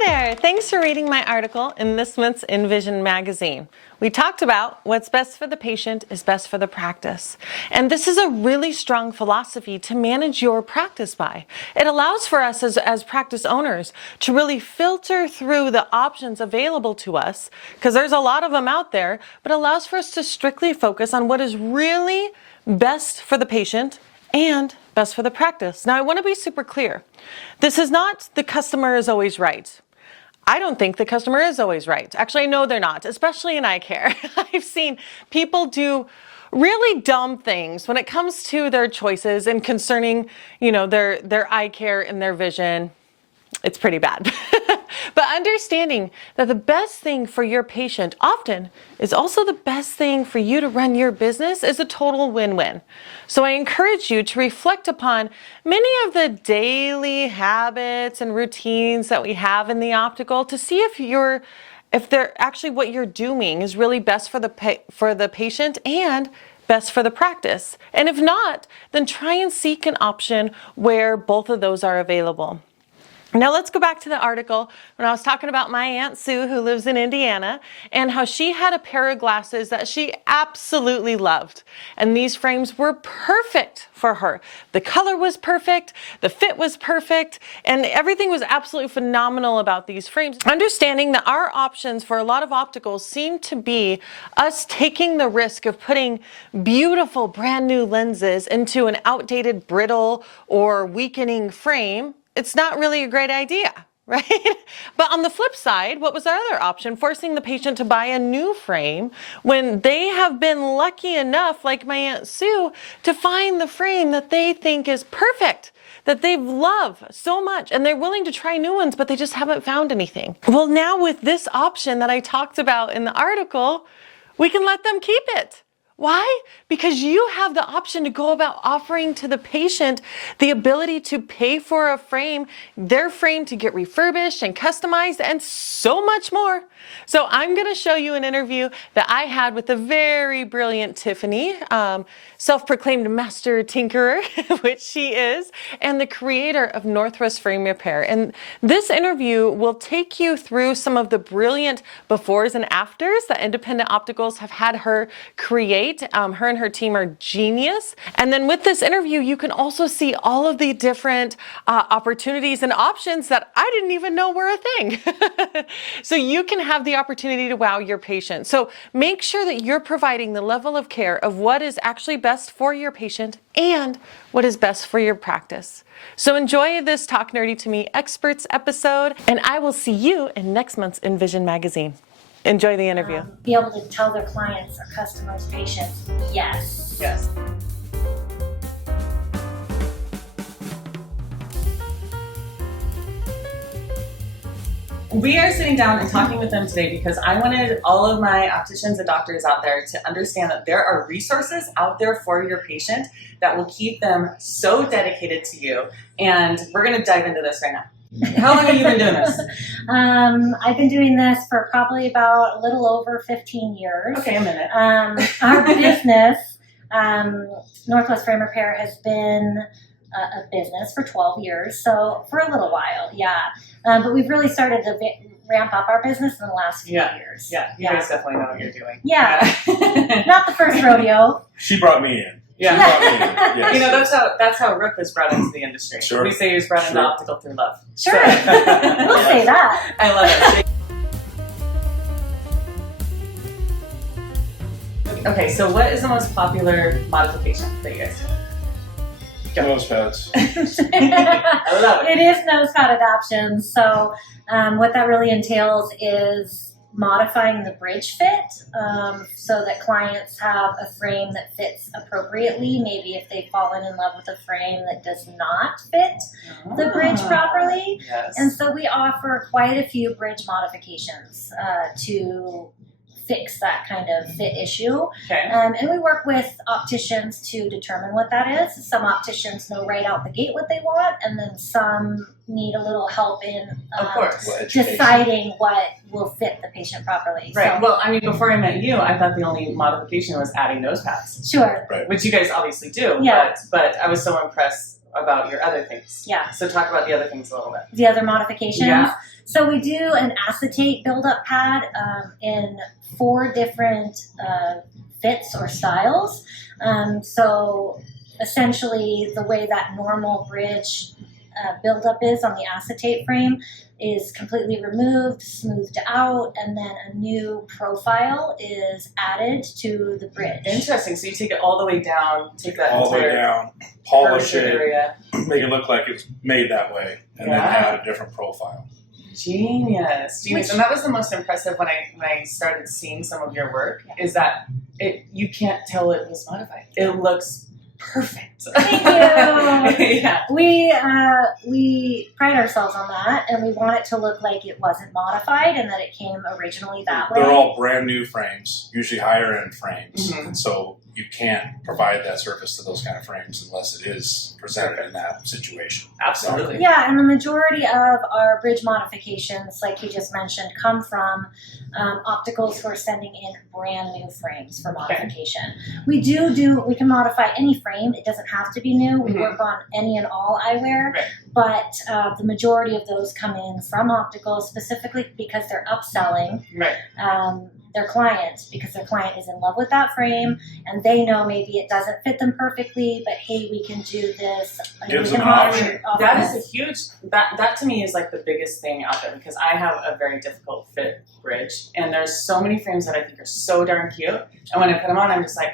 Hi there! Thanks for reading my article in this month's Invision Magazine. We talked about what's best for the patient is best for the practice. And this is a really strong philosophy to manage your practice by. It allows for us as practice owners to really filter through the options available to us, because there's a lot of them out there, but allows for us to strictly focus on what is really best for the patient and best for the practice. Now, I want to be super clear. This is not the customer is always right. I don't think the customer is always right. Actually, I know they're not, especially in eye care. I've seen people do really dumb things when it comes to their choices and concerning, their eye care and their vision. It's pretty bad. But understanding that the best thing for your patient often is also the best thing for you to run your business is a total win-win. So I encourage you to reflect upon many of the daily habits and routines that we have in the optical to see if they're actually what you're doing is really best for the patient and best for the practice. And if not, then try and seek an option where both of those are available. Now let's go back to the article when I was talking about my Aunt Sue who lives in Indiana and how she had a pair of glasses that she absolutely loved. And these frames were perfect for her. The color was perfect, the fit was perfect, and everything was absolutely phenomenal about these frames. Understanding that our options for a lot of opticals seem to be us taking the risk of putting beautiful brand new lenses into an outdated, brittle, or weakening frame. It's not really a great idea, right? But on the flip side, what was our other option? Forcing the patient to buy a new frame when they have been lucky enough, like my Aunt Sue, to find the frame that they think is perfect, that they love so much, and they're willing to try new ones, but they just haven't found anything. Well, now with this option that I talked about in the article, we can let them keep it. Why? Because you have the option to go about offering to the patient the ability to pay for a frame, their frame to get refurbished and customized, and so much more. So I'm going to show you an interview that I had with the very brilliant Tiffany, self-proclaimed master tinkerer, which she is, and the creator of Northwest Frame Repair. And this interview will take you through some of the brilliant befores and afters that Independent Opticals have had her create. Her and her team are genius. And then with this interview, you can also see all of the different opportunities and options that I didn't even know were a thing. So you can have the opportunity to wow your patient. So make sure that you're providing the level of care of what is actually best for your patient and what is best for your practice. So enjoy this Talk Nerdy to Me Experts episode, and I will see you in next month's Invision Magazine. Enjoy the interview. Be able to tell their clients or customers, patients, yes. Yes. We are sitting down and talking with them today because I wanted all of my opticians and doctors out there to understand that there are resources out there for your patient that will keep them so dedicated to you. And we're going to dive into this right now. How long have you been doing this? I've been doing this for probably about a little over 15 years. Okay, a minute. Our business, Northwest Frame Repair, has been a business for 12 years, so for a little while, yeah. But we've really started to ramp up our business in the last few years. Yeah, you guys definitely know what you're doing. Yeah, not the first rodeo. She brought me in. Yeah. Yes. That's how Rick was brought into the industry. Sure. We say he was brought into optical through love. Sure, we'll say that. I love it. Okay, so what is the most popular modification that you guys do? Nose pads. I love it. It is nose pad adoption. So what that really entails is modifying the bridge fit so that clients have a frame that fits appropriately. Maybe if they've fallen in love with a frame that does not fit the bridge properly. Yes. And so we offer quite a few bridge modifications to fix that kind of fit issue. Okay. And we work with opticians to determine what that is. Some opticians know right out the gate what they want, and then some need a little help in deciding what will fit the patient properly. Right. So, Well, I mean, before I met you, I thought the only modification was adding nose pads. Sure. Right. Which you guys obviously do. Yeah. But I was so impressed about your other things. Yeah. So talk about the other things a little bit. The other modifications. Yeah. So we do an acetate buildup pad in 4 different fits or styles. So essentially the way that normal bridge buildup is on the acetate frame is completely removed, smoothed out, and then a new profile is added to the bridge. Interesting. So you take it all the way down, take that All the way entire down, polish curvature it, area. make it look like it was made that way, and then add a different profile. Genius. And that was the most impressive when I started seeing some of your work, is that you can't tell it was modified. It looks perfect. Thank you. Yeah. We pride ourselves on that, and we want it to look like it wasn't modified and that it came originally that way. They're all brand new frames, usually higher end frames, Mhm. and so you can't provide that surface to those kind of frames unless it is presented in that situation. Absolutely. Yeah, and the majority of our bridge modifications, like you just mentioned, come from opticals who are sending in brand new frames for modification. We can modify any frame. It doesn't have to be new. We work on any and all eyewear, but the majority of those come in from opticals specifically because they're upselling their client, because their client is in love with that frame and they know maybe it doesn't fit them perfectly, but hey, we can do this. Gives we them can an offer option. That this. is a huge, that to me is like the biggest thing out there, because I have a very difficult fit bridge, and there's so many frames that I think are so darn cute, and when I put them on, I'm just like,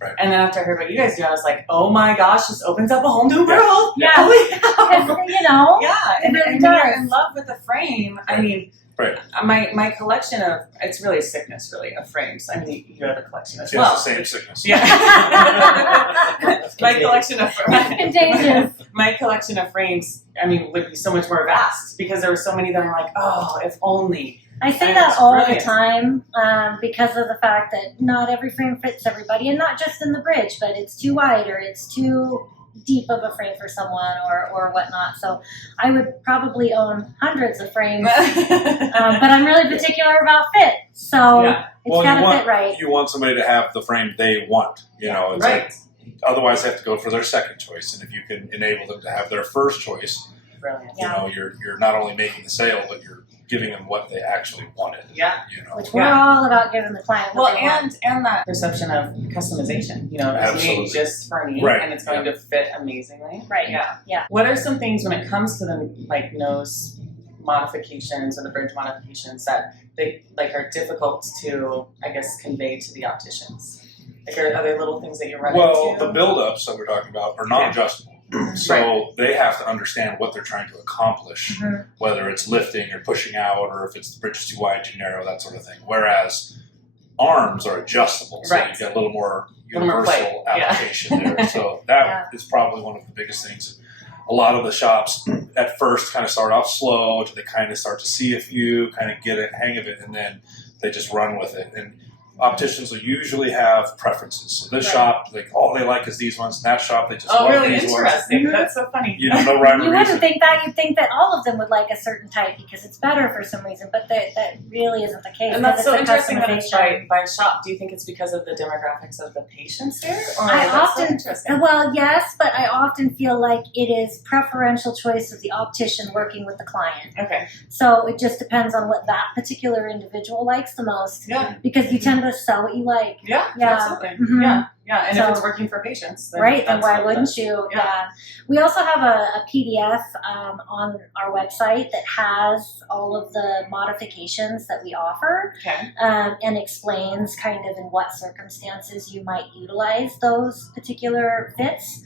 Right. And then after I heard what you guys do, I was like, oh my gosh, this opens up a whole new world. Yeah. Holy cow. It And really when you're does. in love with the frame, I mean, my collection of, it's really a sickness, really, of frames. I mean, you have a collection as well. It's the same sickness. Yeah. My collection of Contagious. my collection of frames, I mean, would be so much more vast, because there were so many that I'm like, oh, if only. I say And that it's all brilliant. the time because of the fact that not every frame fits everybody, and not just in the bridge, but it's too wide or it's too deep of a frame for someone or whatnot. So I would probably own hundreds of frames, but I'm really particular about fit. So it's got to fit right. You want somebody to have the frame they want. You know, it's like, otherwise they have to go for their second choice. And if you can enable them to have their first choice, Brilliant. you know, you're not only making the sale, but you're giving them what they actually wanted. Yeah. You know. Which we're all about giving the client what they want. And that perception of customization, you know, it's made just for me, and it's going to fit amazingly. Right. Yeah. What are some things when it comes to the like nose modifications or the bridge modifications that they like are difficult to, I guess, convey to the opticians? Like, are there little things that you're running into? The buildups that we're talking about are not adjustable. So they have to understand what they're trying to accomplish, whether it's lifting or pushing out, or if it's the bridge is too wide, too narrow, that sort of thing. Whereas arms are adjustable, so you've got a little more universal application there. So that is probably one of the biggest things. A lot of the shops at first kind of start off slow until they kind of start to see a few, kind of get a hang of it, and then they just run with it. And opticians will usually have preferences. So this shop, like, all they like is these ones. And that shop, they just love really these interesting. ones. That's so funny. You know, no rhyme or You reason. wouldn't think that. You'd think that all of them would like a certain type because it's better for some reason, but that really isn't the case. And that's so it's interesting that it's customization. by shop. Do you think it's because of the demographics of the patients there? Or I that's so often, interesting. well, yes, but I often feel like it is preferential choice of the optician working with the client. Okay. So it just depends on what that particular individual likes the most. Yeah. Because you tend to sell what you like. Yeah, Yeah. absolutely. Mhm. Yeah. And So- if it's working for patients, then Right, then that's why what wouldn't the- you? Yeah. Yeah. We also have a PDF on our website that has all of the modifications that we offer Okay. and explains kind of in what circumstances you might utilize those particular fits.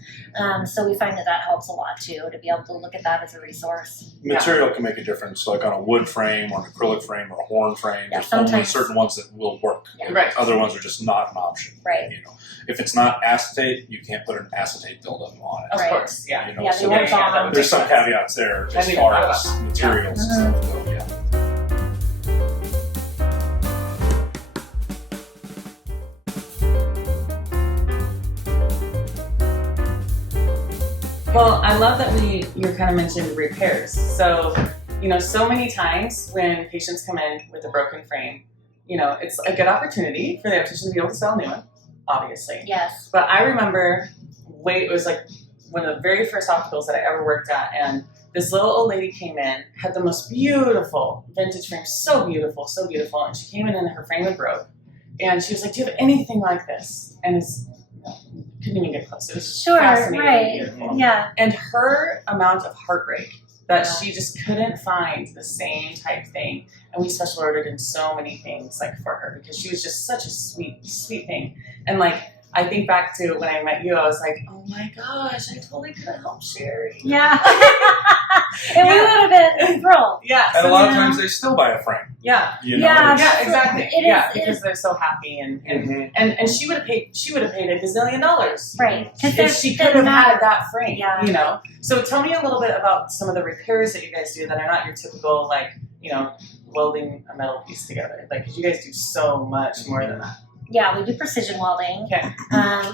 So we find that helps a lot too, to be able to look at that as a resource. Material can make a difference, like on a wood frame or an acrylic frame or a horn frame. Yeah, There's only sometimes- certain ones that will work. Yeah. Right. Other ones are just not an option. Right. You know, if it's not acetate, you can't put an acetate buildup on it. Of Right. course, yeah. You know, Yeah, so they won't bond. there's some caveats there I as didn't far even as thought materials and stuff go. Yeah. Well, I love that you kind of mentioned repairs. So, you know, so many times when patients come in with a broken frame, you know, it's a good opportunity for the optician to be able to sell a new one, obviously. Yes. But I remember it was like one of the very first opticals that I ever worked at, and this little old lady came in, had the most beautiful vintage frame, so beautiful, and she came in and her frame had broke, and she was like, "Do you have anything like this?" And it's, couldn't even get close. It was fascinating, right, beautiful. yeah, And her amount of heartbreak that she just couldn't find the same type thing, and we special ordered in so many things like for her because she was just such a sweet thing. And like, I think back to when I met you, I was like, oh my gosh, I totally could have helped Sherry. yeah. And we would have been thrilled. Yeah. And a lot of times they still buy a frame. Yeah. You know, Yeah, Yeah, exactly. It is- because they're so happy and Mhm. and she would have paid $1 gazillion. Right. If she could have had that frame. Yeah. You know. So tell me a little bit about some of the repairs that you guys do that are not your typical, like, you know, welding a metal piece together. Like, 'cause you guys do so much more than that. Yeah, we do precision welding. Okay.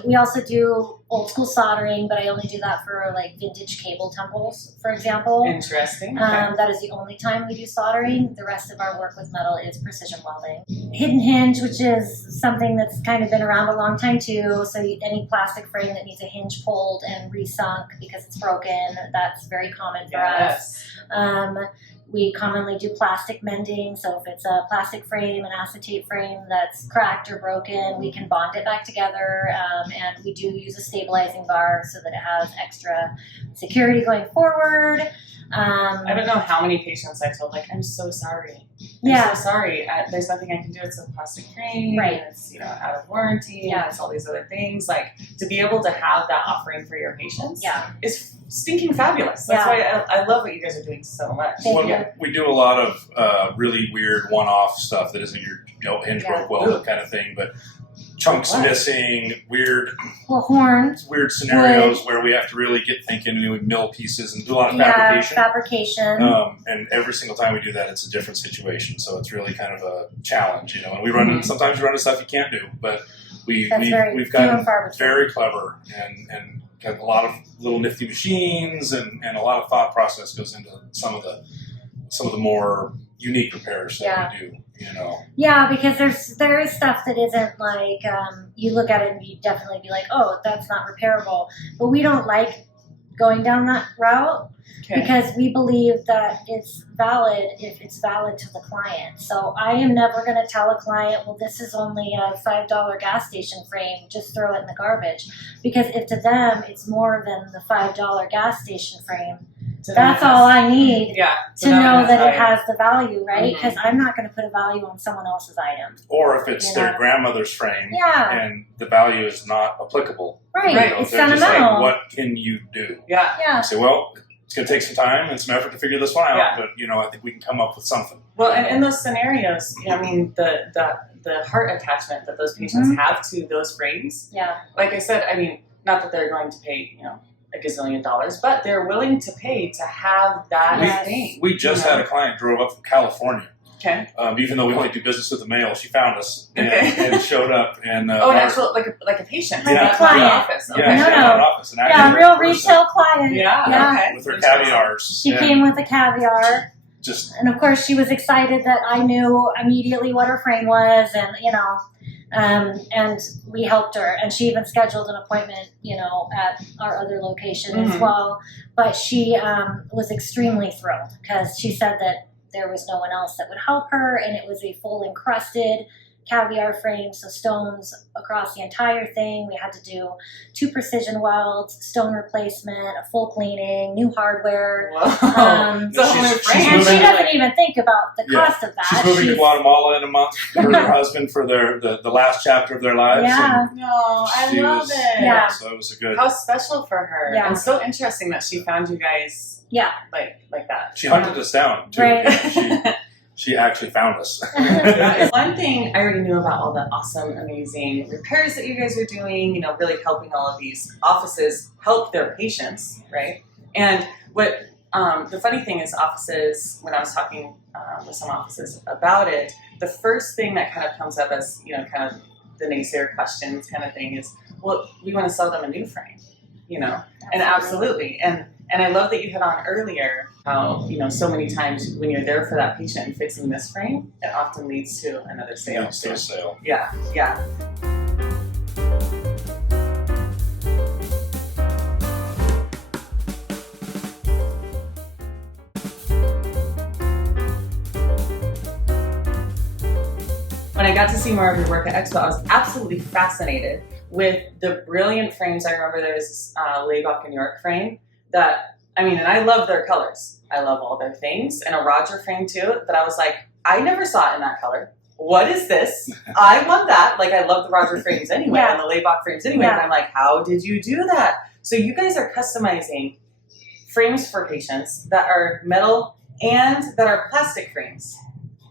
We also do old school soldering, but I only do that for like vintage cable temples, for example. Interesting. Okay. That is the only time we do soldering. The rest of our work with metal is precision welding. Hidden hinge, which is something that's kind of been around a long time too. So any plastic frame that needs a hinge pulled and resunk because it's broken, that's very common for us. Yes. We commonly do plastic mending, so if it's a plastic frame, an acetate frame that's cracked or broken, we can bond it back together, and we do use a stabilizing bar so that it has extra security going forward. I don't know how many patients I told, like, I'm so sorry. Yeah. I'm so sorry. There's nothing I can do. It's a plastic frame. Right. And it's, you know, out of warranty. Yeah. And it's all these other things. Like, to be able to have that offering for your patients Yeah. is stinking fabulous. That's Yeah. why I love what you guys are doing so much. Thank you. We do a lot of really weird one-off stuff that isn't your hinge Yeah. broke welded kind of thing, but chunks What? missing, weird Horns. scenarios where we have to really get thinking and we mill pieces and do a lot of Yeah, fabrication. fabrication. And every single time we do that, it's a different situation. So it's really kind of a challenge, you know. And we run Mhm. sometimes we run into stuff you can't do, but we've Very gotten few and far between. very clever and got a lot of little nifty machines and a lot of thought process goes into some of the more unique repairs that we do, you know. Yeah, because there is stuff that isn't like you look at it and you definitely be like, oh, that's not repairable. But we don't like going down that route because we believe that it's valid if it's valid to the client. So I am never going to tell a client, well, this is only a $5 gas station frame, just throw it in the garbage. Because if to them it's more than the $5 gas station frame, that's all I need to know that it has the value, right? Because I'm not going to put a value on someone else's item. Or if it's their grandmother's frame Yeah. and the value is not applicable. Right, You know, it's they're just sentimental. like, what can you do? Yeah. Yeah. I say, well, it's going to take some time and some effort to figure this one out, Yeah. but you know, I think we can come up with something. Well, and in those scenarios, I mean, the heart attachment that those patients have to those frames, Yeah. like I said, I mean, not that they're going to pay, you know, $1 gazillion, but they're willing to pay to have that Yes. thing. We just you know? had a client drove up from California. Okay. Even though we only do business with the mail, she found us Okay. and showed up. And Oh, an actual, like a patient. Like a not client. an office. Okay. Yeah, No, she had no. an office. And Yeah, actually real in person retail client. Yeah. Yeah. Okay. with her caviars. She and came with a caviar, just and of course she was excited that I knew immediately what her frame was, and and we helped her, and she even scheduled an appointment, at our other location as well. But she was extremely thrilled because she said that there was no one else that would help her, and it was a full encrusted caviar frame, so stones across the entire thing. We had to do 2 precision welds, stone replacement, a full cleaning, new hardware. Whoa. It's a whole new She's frame. And she moving- doesn't even think about the cost of that. she's moving to Guatemala in a month for her husband for the last chapter of their lives. Yeah. And No, I she love was, it. Yeah. So it was a good. How special for her. Yeah. And so interesting that she found you guys Yeah. like that. She hunted us down too. Right. She actually found us. One thing I already knew about all the awesome, amazing repairs that you guys are doing, really helping all of these offices help their patients, right? And what the funny thing is, offices, when I was talking with some offices about it, the first thing that kind of comes up as, kind of the naysayer questions kind of thing is, well, we want to sell them a new frame, and absolutely. And I love that you hit on earlier how, so many times when you're there for that patient and fixing this frame, it often leads to another sale. Leads to a sale. Yeah. I got to see more of your work at Expo, I was absolutely fascinated with the brilliant frames. I remember there's this Laibach and York frame that, I mean, and I love their colors. I love all their things. And a Roger frame too, that I was like, I never saw it in that color. What is this? I want that. Like, I love the Roger frames anyway, and the Laibach frames anyway. Yeah. And I'm like, how did you do that? So you guys are customizing frames for patients that are metal and that are plastic frames.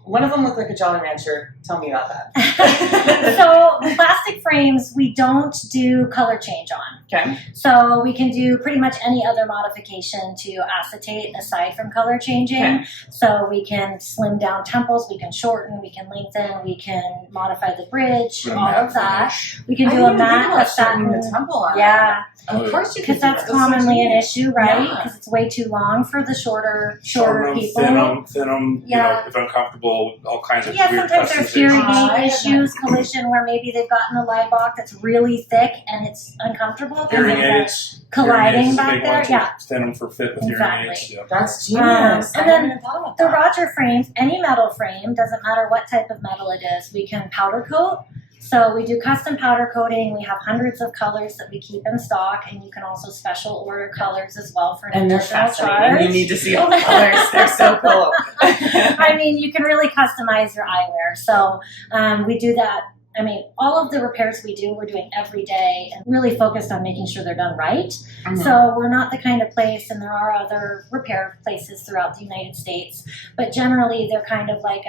One of them looked like a Jolly Rancher. Tell me about that. So plastic frames, we don't do color change on. Okay. So we can do pretty much any other modification to acetate aside from color changing. Okay. So we can slim down temples, we can shorten, we can lengthen, we can modify the bridge, all of that. We can do a matte, a shortening satin. the temple on Yeah, Of course you can. because that's commonly an issue, right? Because it's way too long for the shorter people. Thin them, you know, if uncomfortable, all kinds of weird sometimes there's hearing customizations. aid issues, collision, where maybe they've gotten a Laibach that's really thick and it's uncomfortable. Hearing aids. Colliding Hearing aids is a back big there, one, too. yeah. Thin them for fit with Exactly. hearing aids. Yeah. That's genius. And I then hadn't even thought about The that. Roger frames, any metal frame, doesn't matter what type of metal it is, we can powder coat. So we do custom powder coating. We have hundreds of colors that we keep in stock, and you can also special order colors as well for an And they're additional fascinating. charge. You need to see all the colors. They're so cool. I mean, you can really customize your eyewear. So we do that. I mean, all of the repairs we do, we're doing every day and really focused on making sure they're done right. So we're not the kind of place, and there are other repair places throughout the United States, but generally they're kind of like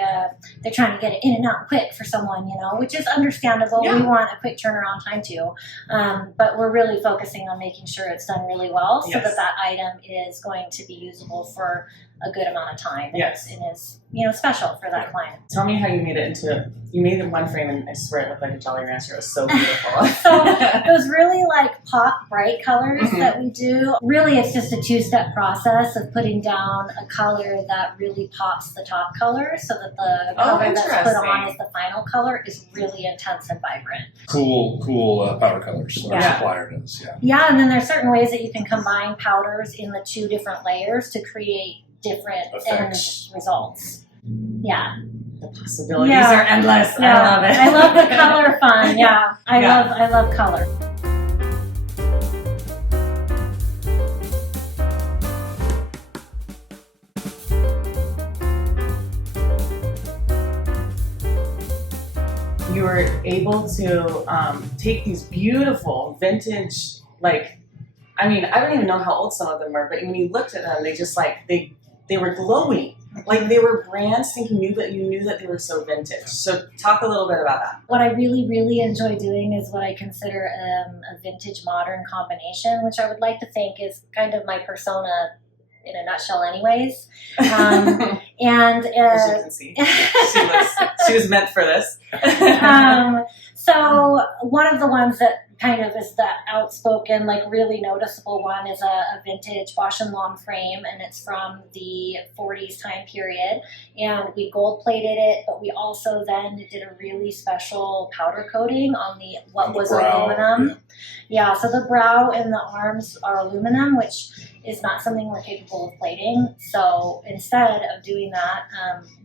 they're trying to get it in and out quick for someone, you know, which is understandable. Yeah. We want a quick turnaround time too. But we're really focusing on making sure it's done really well so Yes. that item is going to be usable for a good amount of time. And Yes. it is, you know, special for that client. Tell me how you made it into. You made the one frame, and I swear it looked like a Jolly Rancher. It was so beautiful. So those really like pop bright colors Mhm. that we do, really it's just a two-step process of putting down a color that really pops the top color so that the Oh, color that's put on interesting. as the final color is really intense and vibrant. Cool powder colors. Our Yeah. supplier does, yeah. Yeah, and then there's certain ways that you can combine powders in the two different layers to create different Effects. end results. Yeah. The possibilities Yeah. are endless. Yeah. I love it. I love the color fun. Yeah. I love color. You were able to take these beautiful vintage, like, I mean, I don't even know how old some of them were, but when you looked at them, they just like, they were glowing. Like they were brands thinking you knew that they were so vintage. So talk a little bit about that. What I really, really enjoy doing is what I consider a vintage modern combination, which I would like to think is kind of my persona in a nutshell anyways. And As you can see, she was meant for this. so one of the ones that kind of is that outspoken, like really noticeable one is a vintage Bosch and Lomb frame, and it's from the 40s time period. And we gold plated it, but we also then did a really special powder coating on what On the was brow, aluminum. Yeah, so the brow and the arms are aluminum, which is not something we're capable of plating. So instead of doing that,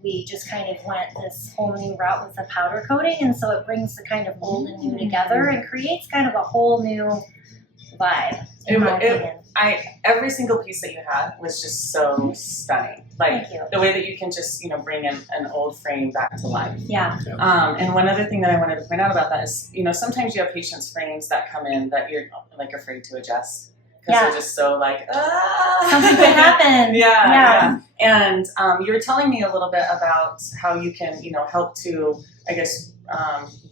we just kind of went this whole new route with the powder coating. And so it brings the kind of old and new together and creates kind of a whole new vibe, in my opinion. Every single piece that you had was just so stunning. Like Thank you. the way that you can just, bring an old frame back to life. Yeah. And one other thing that I wanted to point out about that is, sometimes you have patients' frames that come in that you're like afraid to adjust. Because they're just so like, Something could happen. Yeah. And you were telling me a little bit about how you can, help to, I guess,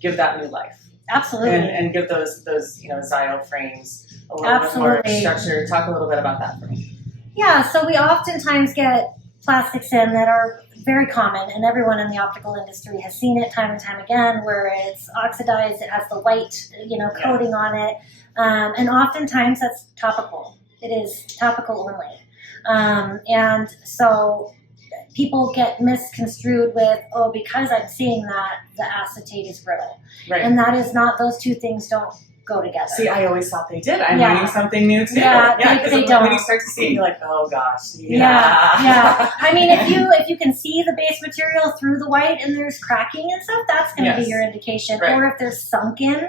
give that new life. Absolutely. And give those Zio frames a little bit more structure. Talk a little bit about that for me. Yeah, so we oftentimes get plastics in that are very common, and everyone in the optical industry has seen it time and time again, where it's oxidized, it has the white, coating on it, and oftentimes that's topical. It is topical only. And so people get misconstrued with, because I'm seeing that, the acetate is brittle. Right. And that is not, those two things don't go together. See, I always thought they did. I'm Yeah. learning something new too. Yeah, because they when don't. you start to see it, you're like, oh gosh. Yeah. I mean, if you can see the base material through the white and there's cracking and stuff, that's going to Yes. be your indication. Right. Or if there's sunken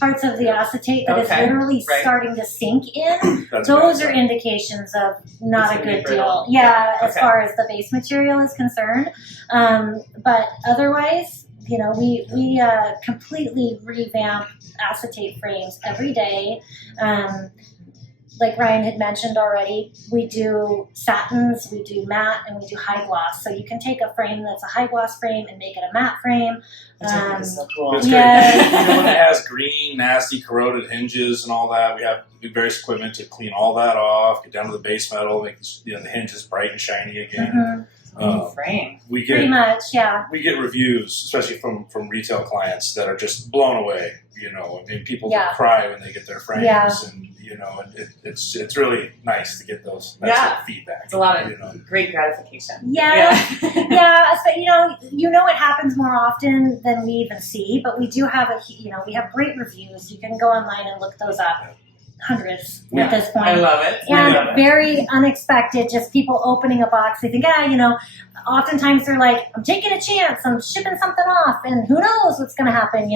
parts of the acetate that is Okay. literally Right. starting to sink in, That's those right. are indications of not It's a gonna be good brittle. deal. Yeah, as Okay. far as the base material is concerned. But otherwise, you know, we completely revamp acetate frames every day. Like Ryan had mentioned already, we do satins, we do matte, and we do high gloss. So you can take a frame that's a high gloss frame and make it a matte frame. Which I think is so cool. It's Yeah. great. Even when it has green, nasty, corroded hinges and all that, we have various equipment to clean all that off, get down to the base metal, make the hinges bright and shiny again. Mhm. Frame. We Pretty get much, yeah. reviews, especially from retail clients, that are just blown away. You know, I mean, people Yeah. cry when they get their frames, Yeah. and you know, it's really nice to get that Yeah. sort of feedback. It's a lot of you know. great gratification. Yeah. Yeah, so you know it happens more often than we even see, but we do have we have great reviews. You can go online and look those up. Hundreds Yeah. at this point. I love it. I love And it. very unexpected, just people opening a box. They think, oftentimes they're like, I'm taking a chance, I'm shipping something off, and who knows what's going to happen,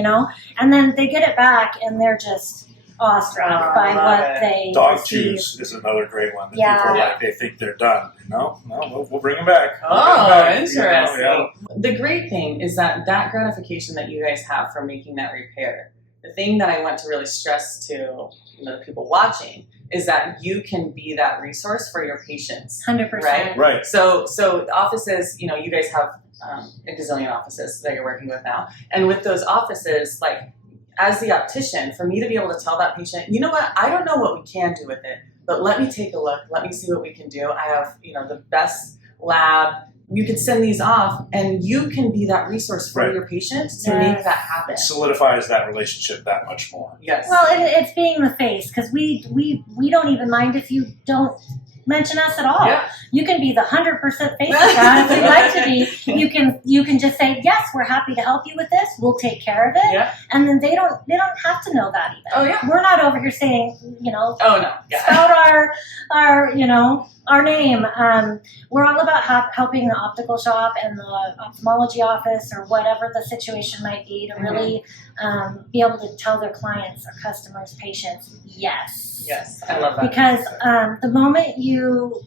And then they get it back, and they're just awestruck Oh, I by love what it. they Dog receive. chews is another great one that Yeah. people are like, they think they're done. No, we'll bring them back. We'll bring 'em Oh, back, interesting. you know, The great thing is that gratification that you guys have from making that repair, the thing that I want to really stress to the people watching is that you can be that resource for your patients. 100%. Right. So offices, you guys have a gazillion offices that you're working with now. And with those offices, like as the optician, for me to be able to tell that patient, you know what, I don't know what we can do with it, but let me take a look. Let me see what we can do. I have, the best lab. You could send these off and you can be that resource for Right. your patient to Yes. make that happen. It solidifies that relationship that much more. Yes. Well, it's being the face, because we don't even mind if you don't mention us at all. Yeah. You can be the 100% face of that if you'd like to be. You can just say, yes, we're happy to help you with this. We'll take care of it. Yeah. And then they don't have to know that even. Oh, yeah. We're not over here saying, Oh, no. Yeah. spout our name. We're all about helping the optical shop and the ophthalmology office or whatever the situation might be to really be able to tell their clients or customers, patients, yes. Yes. I love that. Because the moment you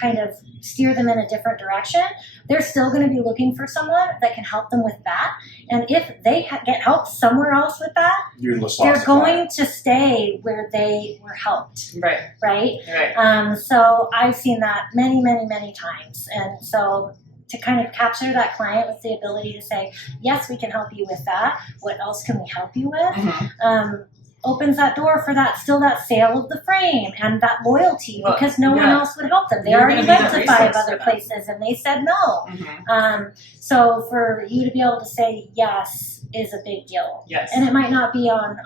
kind of steer them in a different direction, they're still going to be looking for someone that can help them with that. And if they get help somewhere else with that, You're lost they're the going client. to stay where they were helped, Right. right? Right. So I've seen that many, many, many times. And so to kind of capture that client with the ability to say, yes, we can help you with that. What else can we help you with? Mhm. Opens that door for that sale of the frame and that loyalty, Well, because no one yeah. else would help them. They You're already gonna be went the to 5 resource other for them. places and they said no. Mhm. So for you to be able to say yes is a big deal. Yes. And it might not be on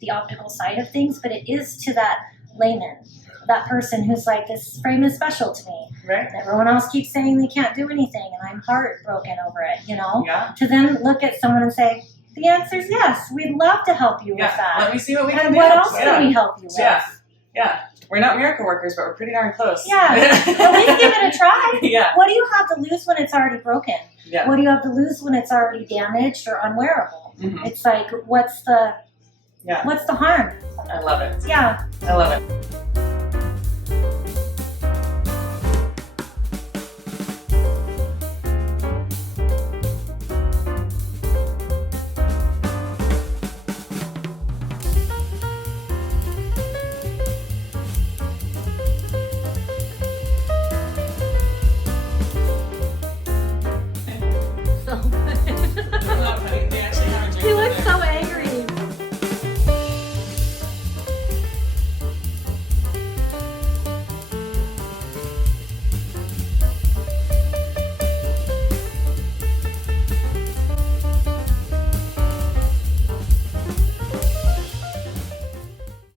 the optical side of things, but it is to that layman, that person who's like, this frame is special to me. Right. And everyone else keeps saying they can't do anything and I'm heartbroken over it, Yeah. To then look at someone and say, the answer is yes, we'd love to help you Yeah. with that. Let me see what we can And do. what else Yeah. can we help you with? Yeah. Yeah. We're not miracle workers, but we're pretty darn close. Yeah. At least give it a try. Yeah. What do you have to lose when it's already broken? Yeah. What do you have to lose when it's already damaged or unwearable? Mhm. It's like, what's the harm? I love it. Yeah. I love it. So